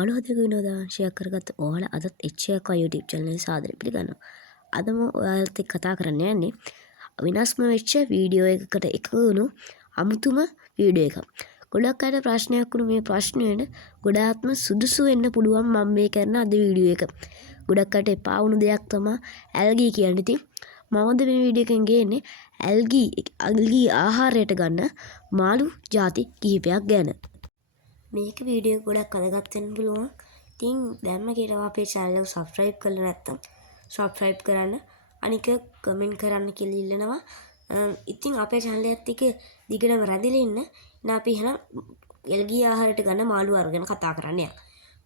මාළු හදන විනෝදාංශයක් කරගත්ත ඔයාලා අදත් එච්චයක් YouTube channel එකේ සාදරයෙන් පිළිගන්නවා. අදම ඔයාලත් එක්ක කතා කරන්න යන්නේ විනාශම වෙච්ච වීඩියෝ එකකට එකතු වුණු අමුතුම වීඩියෝ එකක්. ගොඩක් අයට ප්‍රශ්නයක් වුණු මේ ප්‍රශ්නයට ගොඩාක්ම සුදුසු වෙන්න පුළුවන් මම මේ කරන අද වීඩියෝ එක. ගොඩක් අයට එපා වුණු දෙයක් තමයි ඇල්ගී කියන්නේ. ඉතින් මමද මේ වීඩියෝ එකෙන් ගේන්නේ ඇල්ගී ආහාරයට ගන්න මාළු ಜಾති කිහිපයක් ගැන. මේක වීඩියෝ ගොඩක් වැදගත් වෙන්න පුළුවන්. ඉතින් දැන්ම කියනවා අපේ channel එක subscribe කරලා නැත්නම් subscribe කරන්න. අනික comment කරන්න කියලා ඉල්ලනවා. ඉතින් අපේ channel එකත් එක්ක දිගටම රැඳිලා ඉන්න. ඉතින් අපි එහෙනම් ඇල්ගී ආහාරයට ගන්න මාළු වර්ග ගැන කතා කරන්න යනවා.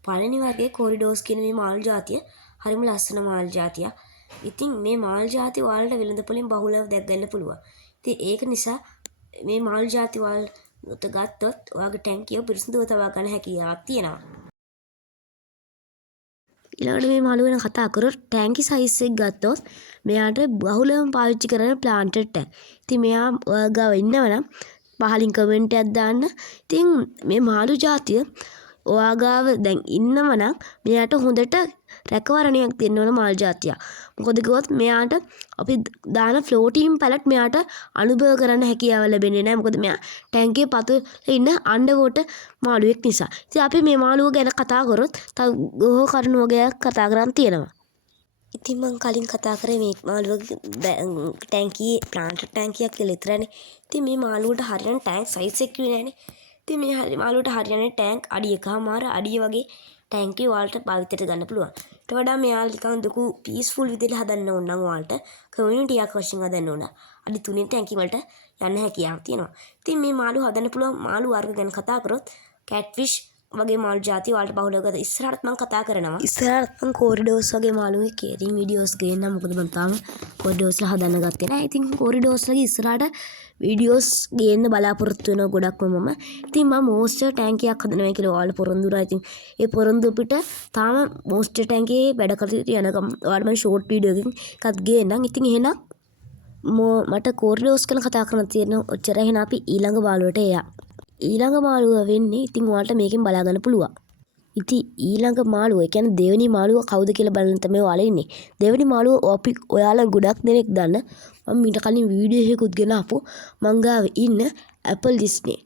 පළවෙනි වර්ගයේ කොරිඩෝස් කියන මේ මාළු జాතිය හරිම ලස්සන මාළු జాතියක්. ඉතින් මේ මාළු జాති ඔයාලට වෙළඳපොලෙන් බහුලව දැක් ගන්න පුළුවන්. ඉතින් ඒක නිසා මේ මාළු జాති ඔයාලට ගත්තොත් ඔයාගේ ටැංකිය පිරිසිදුව තබා ගන්න හැකියාවක් තියෙනවා. ඊළඟට මේ මාළු ගැන කතා කරොත් ටැංකි සයිස් එක ගත්තොත් මෙයාට බහුලවම පාවිච්චි කරන ප්ලාන්ටඩ් ටැංක්. ඉතින් මෙයා ගාව ඉන්නවනම් පහලින් කමෙන්ට් එකක් දාන්න. ඉතින් මේ මාළු జాතිය ඔයා ගාව දැන් ඉන්නවනම් මෙයාට හොඳට රැකවරණයක් දෙන්න ඕන මාළු జాතියක්. මොකද කිව්වොත් මෙයාට අපි දාන ෆ්ලෝටින් පැලට් මෙයාට අනුභව කරන්න හැකියාව ලැබෙන්නේ නැහැ. මොකද මෙයා ටැංකියේ පතුලේ ඉන්න අන්ඩර්වෝටර් මාළුවෙක් නිසා. ඉතින් අපි මේ මාළුව ගැන කතා කරොත් තව බොහෝ කරුණු වගේක් කතා කරන් තියෙනවා. ඉතින් මම කලින් කතා කරේ මේ මාළුවගේ ටැංකියේ ප්ලාන්ටඩ් ටැංකියක් කියලා විතරනේ. ඉතින් මේ මාළුවට හරියන ටැංක් සයිස් එක කිව්වේ නැහනේ. ඉතින් මේ මාළුවට හරියන ටැංක් අඩි 1.5 අඩිය වගේ ටැංකිය ඔයාලට භාවිතයට ගන්න පුළුවන්. ඊට වඩා මෙයාලා නිකන් දුකු පීස්ෆුල් විදිහට හදන්න ඕන නම් ඔයාලට කමියුනිටි එකක් වශයෙන් හදන්න ඕන. අඩි 3 ටැංකිය වලට යන්න හැකියාවක් තියෙනවා. ඉතින් මේ මාළු හදන්න පුළුවන් මාළු වර්ග ගැන කතා කරොත් කැට්ෆිෂ් වගේ මාළු ಜಾති ඔයාලට බහුලව ගත ඉස්සරහට මම කතා කරනවා. ඉස්සරහට මම කොරිඩෝස් වගේ මාළුගේ කේරින් වීඩියෝස් ගේන්නම්. මොකද මම තාම කොරිඩෝස්ලා හදන්න ගත්තේ නැහැ. ඉතින් කොරිඩෝස්ලාගේ ඉස්සරහට වීඩියෝස් ගේන්න බලාපොරොත්තු වෙනවා ගොඩක්ම මම. ඉතින් මම මොස්ටර් ටැංකියක් හදනවා කියලා ඔයාලට පොරොන්දු වුණා. ඉතින් ඒ පොරොන්දු පිට තාම මොස්ටර් ටැංකියේ වැඩ කටයුතු යනකම් ඔයාලට මම ෂෝට් වීඩියෝ එකක් ගේන්නම්. ඉතින් එහෙනම් මට කොරිඩෝස් ගැන කතා කරන්න තියෙන ඔච්චර. එහෙනම් අපි ඊළඟ මාළුවට එයා. ඊළඟ මාළුව වෙන්නේ ඉතින් ඔයාලට මේකෙන් බලා ගන්න පුළුවන්. ඉතින් ඊළඟ මාළුව, ඒ කියන්නේ දෙවෙනි මාළුව කවුද කියලා බලන්න තමයි ඔයාලා ඉන්නේ. දෙවෙනි මාළුව අපි ඔයාලා ගොඩක් දෙනෙක් දන්න මම ඊට කලින් වීඩියෝ එකකුත් ගෙනාපු මං ගාව ඉන්න ඇපල් ඩිස්නේ.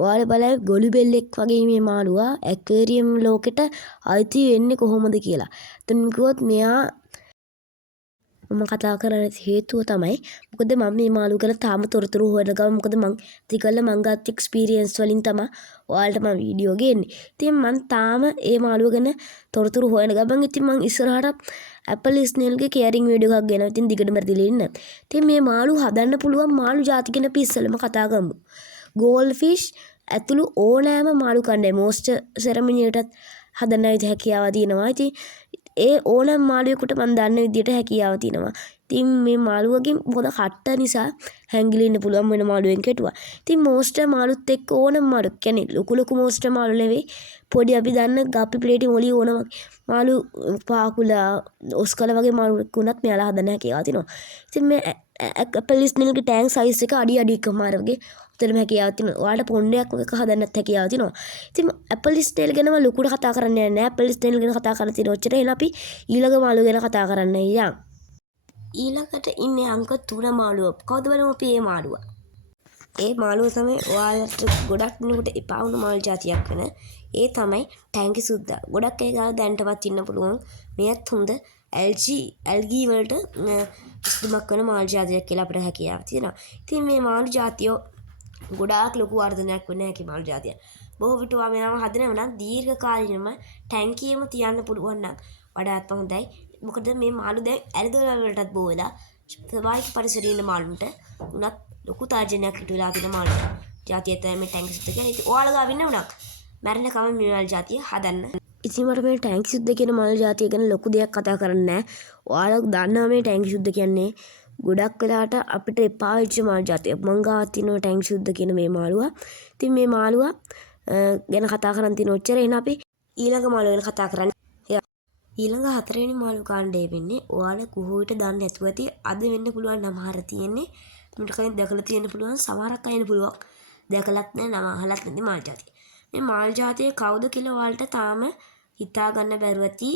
ඔයාලා බලයි ගොළු බෙල්ලෙක් වගේ මේ මාළුවා ඇක්වේරියම් ලෝකෙට අයිති වෙන්නේ කොහොමද කියලා. එතන කිව්වොත් මෙයා මම කතා කරන්න හේතුව තමයි මොකද මම මේ මාළු ගැන තාම තොරතුරු හොයන ගමන් මොකද මං තිකල්ල මං ගත්ත එක්ස්පීරියන්ස් වලින් තමයි ඔයාලට මම වීඩියෝ ගේන්නේ. ඉතින් මං තාම මේ මාළුව ගැන තොරතුරු හොයන ගමන් ඉතින් මං ඉස්සරහට ඇපල් ස්නේල්ගේ කෙයරින් වීඩියෝ එකක් ගෙනවා. ඉතින් දිගටම රැඳිලා ඉන්න. ඉතින් මේ මාළු හදන්න පුළුවන් මාළු ಜಾති ගැන අපි ඉස්සෙල්ලම කතා කරමු. ගෝල්ඩ් ෆිෂ් ඇතුළු ඕනෑම මාළු කණ්ඩායම මොස්ටර් සෙරමනියටත් හදන්න හැකියාව තියෙනවා. ඉතින් ඒ ඕනෑම මාළුවෙකුට මම දන්න විදියට හැකියාව තියෙනවා. ඉතින් මේ මාළුවගේ මොකද කට්ට නිසා හැංගිලා ඉන්න පුළුවන් වෙන මාළුවෙන් කෙටුවා. ඉතින් මොස්ටර් මාළුත් එක්ක ඕනම මාළු කියන්නේ ලොකු මොස්ටර් මාළු නෙවෙයි. පොඩි අපි දන්න ගප්පි ප්ලේටි මොලි ඕනම මාළු පාකුලා ඔස්කල වගේ මාළු වුණත් මෙයාලා හදන්න හැකියාව තියෙනවා. ඉතින් මේ ඇපල් ස්නේල්ගේ ටැංක් සයිස් එක අඩි 1.5 වගේ උතරම හැකියාවක් තියෙනවා. ඔයාලට පොණ්ඩයක් එක හදන්නත් හැකියාව තියෙනවා. ඉතින් ඇපල් ස්නේල් ගැන මම ලොකුට කතා කරන්නේ නැහැ. ඇපල් ස්නේල් ගැන කතා කරලා තියෙන ඔච්චර. එහෙනම් අපි ඊළඟ මාළු ගැන කතා කරන්න යන්න. ඊළඟට ඉන්නේ අංක 3 මාළුව. කවුද බලමු අපි මේ මාළුව. ඒ මාළුව තමයි ඔයාලට ගොඩක් දිනකට එපා වුණු මාළු జాතියක් වෙන. ඒ තමයි ටැංකි සුද්දා. ගොඩක් අය ගාව දැනටවත් ඉන්න පුළුවන්. මෙයත් හොඳ ඇල්ගී වලට ඉස්තුමක් වෙන මාළු జాතියක් කියලා අපිට හැකියාවක් තියෙනවා. ඉතින් මේ මාළු జాතිය ගොඩාක් ලොකු වර්ධනයක් වෙන හැකි මාළු జాතියක්. බොහෝ විට මෙයාම හදනව නම් දීර්ඝ කාලිනම ටැංකියෙම තියන්න පුළුවන් නම් වඩාත්ම හොඳයි. මොකද මේ මාළු දැන් ඇරිදොල වලටත් බෝ වෙලා ස්වාභාවික පරිසරයේ ඉන්න මාළුන්ට උනත් ලොකු තාර්ජනයක් ඉටු වෙලා තියෙන මාළු జాතිය තමයි මේ ටැංකි සුද්ද කියන්නේ. ඉතින් ඔයාලා ගාව ඉන්න උනක් මැරෙන කම මේ මාළු జాතිය හදන්න. ඉතින් මට මේ ටැංකි සුද්ද කියන මාළු జాතිය ගැන ලොකු දෙයක් කතා කරන්න නැහැ. ඔයාලා දන්නවා මේ ටැංකි සුද්ද කියන්නේ ගොඩක් වෙලාට අපිට එපා වෙච්ච මාළු జాතිය. මං ගාව තියෙනවා ටැංකි සුද්ද කියන මේ මාළුවා. ඉතින් මේ මාළුවා ගැන කතා කරන් තියෙන ඔච්චර. එහෙනම් අපි ඊළඟ මාළුව ගැන කතා කරන්න. ඊළඟ 4 වෙනි මාළු කාණ්ඩය වෙන්නේ ඔයාලා කුහුවිට දන්නේ නැතුව ඇති අද වෙන්න පුළුවන් නම හර තියෙන්නේ. මට කලින් දැකලා තියෙන්න පුළුවන් සමහරක් අයන පුළුවන්. දැකලත් නැහැ නම අහලත් නැති මාළු జాතිය. මේ මාළු జాතිය කවුද කියලා ඔයාලට තාම හිතා ගන්න බැරුව ඇති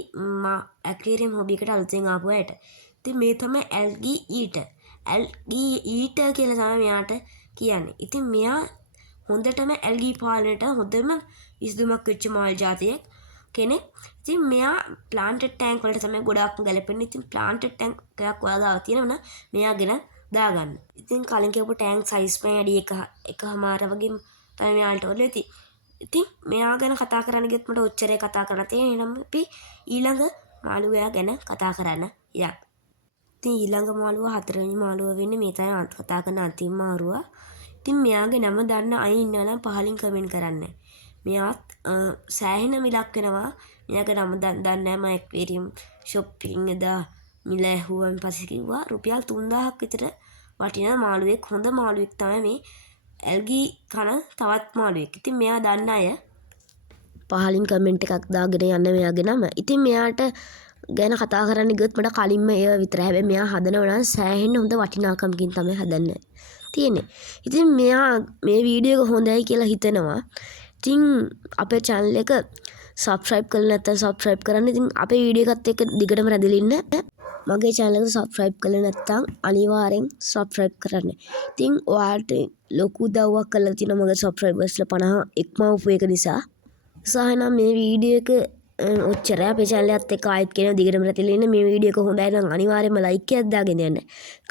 ඇක්වේරියම් හොබි එකට අලුතෙන් ආපු අයට. ඉතින් මේ තමයි ඇල්ගී ඊටර්. ඇල්ගී ඊටර් කියලා තමයි මෙයාට කියන්නේ. ඉතින් මෙයා හොඳටම ඇල්ගී පාලනයට හොඳම විසඳුමක් වෙච්ච මාල් ජාතියක් කෙනෙක්. ඉතින් මෙයා ප්ලාන්ටඩ් ටැංක් වලට තමයි ගොඩාක්ම ගැලපෙන්නේ. ඉතින් ප්ලාන්ටඩ් ටැංක් එකක් ඔයාලා තියෙනවනම් මෙයා ගෙන දාගන්න. ඉතින් කලින් කියපු ටැංක් සයිස් එකෙන් වැඩි එකමාර වගේ තමයි මෙයාලට ඕනේ ඇති. ඉතින් මෙයා ගැන කතා කරන්න ගියොත් මට ඔච්චරයි කතා කරන්න තියෙන්නේ. එහෙනම් අපි ඊළඟ මාළුවයා ගැන කතා කරන්න යමු. ඉතින් ඊළඟ මාළුවා හතරවෙනි මාළුවා වෙන්නේ මේ තමයි කතා කරන අන්තිම මාළුවා. ඉතින් මෙයාගේ නම දන්න අය ඉන්නවා නම් පහලින් කමෙන්ට් කරන්න. මෙයාත් සෑහෙන මිලක් වෙනවා. මෙයාගේ නම දන්නේ නැහැ. මම ඇක්වේරියම් shopping එදා මිල ඇහුවන් පස්සේ කිව්වා රුපියල් 3000ක් විතර වටින මාළුවෙක්. හොඳ මාළුවෙක් තමයි මේ ඇල්ගී කන තවත් මාළුවෙක්. ඉතින් මෙයා දන්න අය පහලින් කමෙන්ට් එකක් දාගෙන යන්න මෙයාගේ නම. ඉතින් මෙයාට ගැන කතා කරන්න ගියොත් මට කලින්ම ඒව විතරයි. හැබැයි මෙයා හදනවා නම් සෑහෙන හොඳ වටිනාකමකින් තමයි හදන්නේ තියෙන්නේ. ඉතින් මෙයා මේ වීඩියෝ එක හොඳයි කියලා හිතනවා. ඉතින් අපේ channel එක subscribe කරලා නැත්නම් subscribe කරන්න. ඉතින් අපේ වීඩියෝ එකත් එක්ක දිගටම රැඳිලා ඉන්න. මගේ channel එක subscribe කරලා නැත්නම් අනිවාර්යෙන් subscribe කරන්න. ඉතින් ඔයාලට ලොකු උදව්වක් කරලා තියෙනවා මගේ subscribersලා 50 ඉක්මවපු එක නිසා. සහනම් මේ වීඩියෝ එක ඔච්චරයි. අපේ channel එකත් එක්ක ආයෙත් කියන දිගටම රැඳිලා ඉන්න. මේ වීඩියෝ එක හොඳයි නම් අනිවාර්යෙන්ම like එකක් දාගෙන යන්න.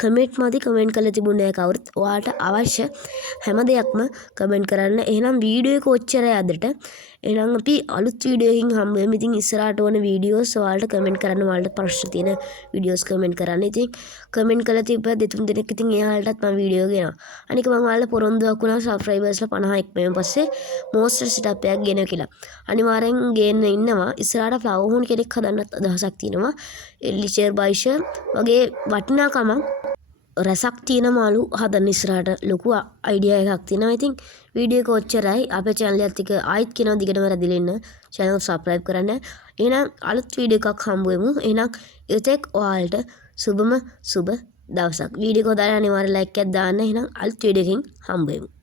කමෙන්ට් මදි කමෙන්ට් කරලා තිබුණේ නැහැ කවුරුත්. ඔයාලට අවශ්‍ය හැම දෙයක්ම කමෙන්ට් කරන්න. එහෙනම් වීඩියෝ එක ඔච්චරයි අදට. එහෙනම් අපි අලුත් වීඩියෝ එකකින් හම්බ වෙමු. ඉතින් ඉස්සරහට ඕන වීඩියෝස් ඔයාලට කමෙන්ට් කරන්න. ඔයාලට ප්‍රශ්න තියෙන වීඩියෝස් කමෙන්ට් කරන්න. ඉතින් කමෙන්ට් කරලා තිබ්බ දෙතුන් දෙනෙක් ඉතින් එයාලටත් මම වීඩියෝ ගෙනවා. අනික මම ඔයාලට පොරොන්දුවක් වුණා subscribersලා 50 ඉක්මෙන් පස්සේ monster setup එකක් ගෙනව කියලා. අනිවාර්යෙන් ගේන්න ඉන්නවා. ඉස්සරහට flower horn කෙනෙක් හදන්නත් අදහසක් තියෙනවා. ලිචර් බයිෂර් වගේ වටිනාකම රසක් තියෙන මාළු හදන්න ඉස්සරහට ලොකු අයිඩියා එකක් තියෙනවා. ඉතින් වීඩියෝ එක ඔච්චරයි. අපේ channel එකත් එක්ක ආයෙත් කියනවා දිගටම රැඳිලා ඉන්න. channel එක subscribe කරන්න. එහෙනම් අලුත් වීඩියෝ එකක් හම්බ වෙමු. එහෙනම් එතෙක් ඔයාලට සුබ දවසක්. වීඩියෝ එක හොදාලා අනිවාර්යෙන් like එකක් දාන්න. එහෙනම් අලුත් වීඩියෝ එකකින් හම්බ වෙමු.